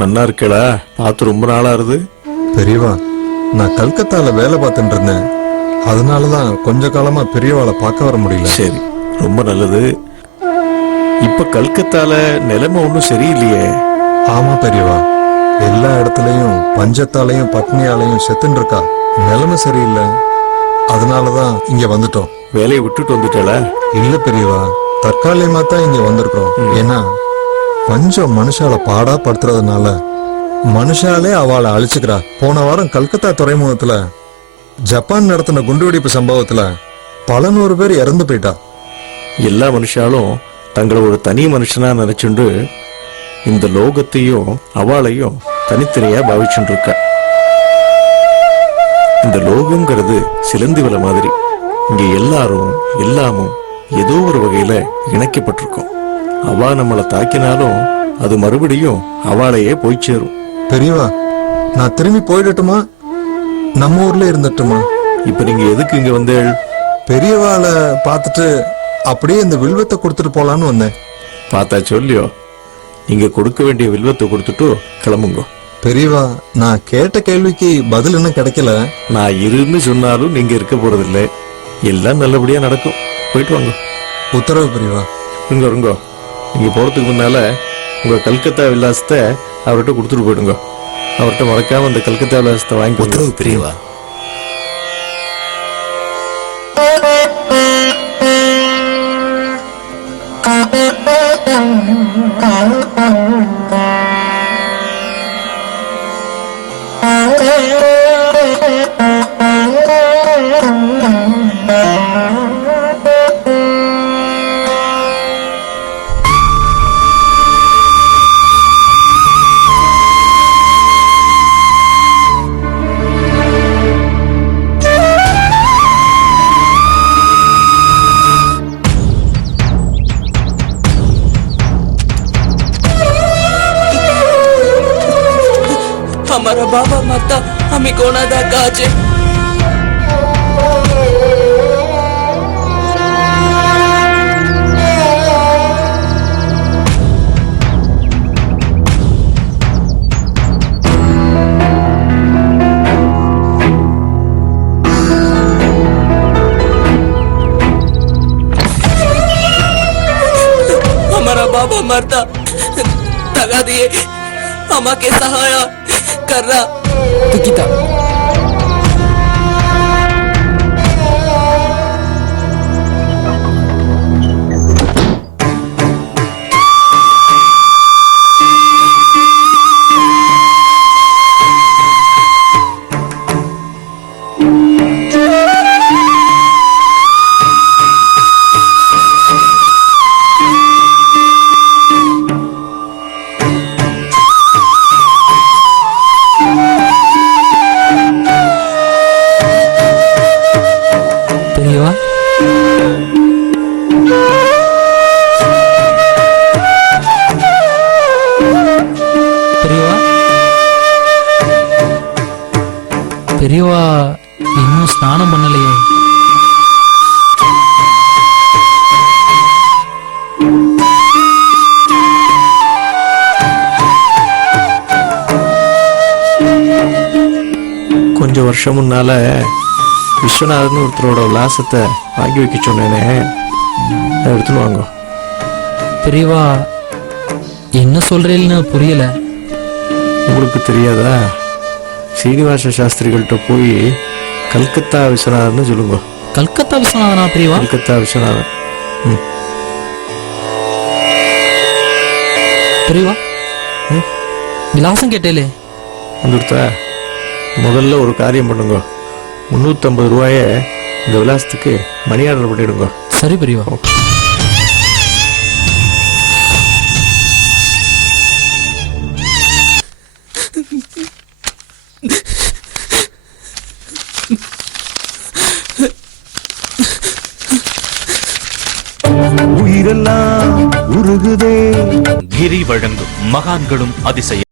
நன்னா இருக்கடா, பார்த்து ரொம்ப நாளா இருது. பெரியவா, நான் கல்கத்தால வேலை பார்த்துட்டு இருந்தேன். அதனாலதான் கொஞ்ச காலமா பெரியவாளை பார்க்க வர முடியல. சரி, ரொம்ப நல்லது. இப்ப கல்கத்தால நிலைமை ஒன்றும் சரியில்லையே. ஆமா பெரியவா, எல்லா இடத்துலயும் பஞ்சத்தாலையும் பட்னியாலையும் செத்துன்னு இருக்கா. நிலைமை சரியில்லை. அதனாலதான் இங்க வந்துட்டோம். வேலையை விட்டுட்டு வந்துட்டல? இல்ல பெரியவா, தற்காலிகமா தான் இங்க வந்திருக்கிறோம். ஏன்னா பஞ்சம் மனுஷால பாடா படுத்துறதுனால மனுஷாலே அவளை அழிச்சுக்கிறா. போன வாரம் கல்கத்தா துறைமுகத்துல ஜப்பான் நடத்தின குண்டுவெடிப்பு சம்பவத்துல பல நூறு பேர் இறந்து போயிட்டா. எல்லா மனுஷாலும் தங்களை ஒரு தனி மனுஷனா நினைச்சுண்டு இந்த லோகத்தையும் அவளையும் தனித்தனியா பாவிச்சுட்டு இருக்கா. இந்த லோகம்ங்கிறது சிலந்தி வலை மாதிரி. இங்க எல்லாரும் எல்லாமும் ஏதோ ஒரு வகையில இணைக்கப்பட்டிருக்கும். அவ நம்மளை தாக்கினாலும் அது மறுபடியும் அவளையே போய் சேரும். பெரியவா, நான் திரும்பி போயிடட்டுமா, நம்ம ஊர்ல இருந்துட்டுமா? இப்ப நீங்க எதுக்கு இங்க வந்தேள்? பெரியவாளை பார்த்துட்டு அப்படியே இந்த வில்வத்தை கொடுத்துட்டு போலான்னு வந்தேன். பார்த்தா சொல்லியோ, நீங்க கொடுக்க வேண்டிய வில்வத்தை கொடுத்துட்டு கிளம்புங்க. பெரியவா, நான் கேட்ட கேள்விக்கு பதில் இன்னும் கிடைக்கல. நான் இருன்னு சொன்னாலும் நீங்க இருக்க போறதில்லை. எல்லாம் நல்லபடியா நடக்கும். போயிட்டு வாங்க. உத்தரவு பெரியவா. இருங்க இருங்க. நீங்க போறதுக்கு முன்னால உங்க கல்கத்தா விலாசத்தை அவர்கிட்ட கொடுத்துட்டு போயிடுங்க. அவர்கிட்ட மறக்காம அந்த கல்கத்தா விலாசத்தை வாங்கி. உத்தரவு பெரியவா. हमारा बाबा माता हमें कोना दा काजे हमारा बाबा मरता तगा दिए अम्मा के सहाय कर रहा तुकिता। பெரியவா இன்னும் ஸ்நானம் பண்ணலையே. கொஞ்சம் வருஷம் முன்னால விஸ்வநாதன் ஒருத்தரோட விலாசத்தை வாங்கி வைக்க சொன்னேனே, எடுத்துன்னு வாங்க. பெரியவா, என்ன சொல்றேன்னு புரியல. உங்களுக்கு தெரியாதா? சீனிவாச சாஸ்திரிகள்கிட்ட போய் கல்கத்தா விஸ்வநாதன் சொல்லுங்க. கல்கத்தா விஸ்வநாதனா பெரியவா? கல்கத்தா விஸ்வநாதன். பெரியவா, விலாசம் கேட்டேலே வந்துடுத்தா? முதல்ல ஒரு காரியம் பண்ணுங்க. 350 ரூபாய இந்த விலாசத்துக்கு மணி ஆர்டர் பண்ணிடுங்க. சரி பெரியவா. உயிரெல்லாம் உருகுதே. கிரி வழங்கும் மகான்களும் அதிசயம்.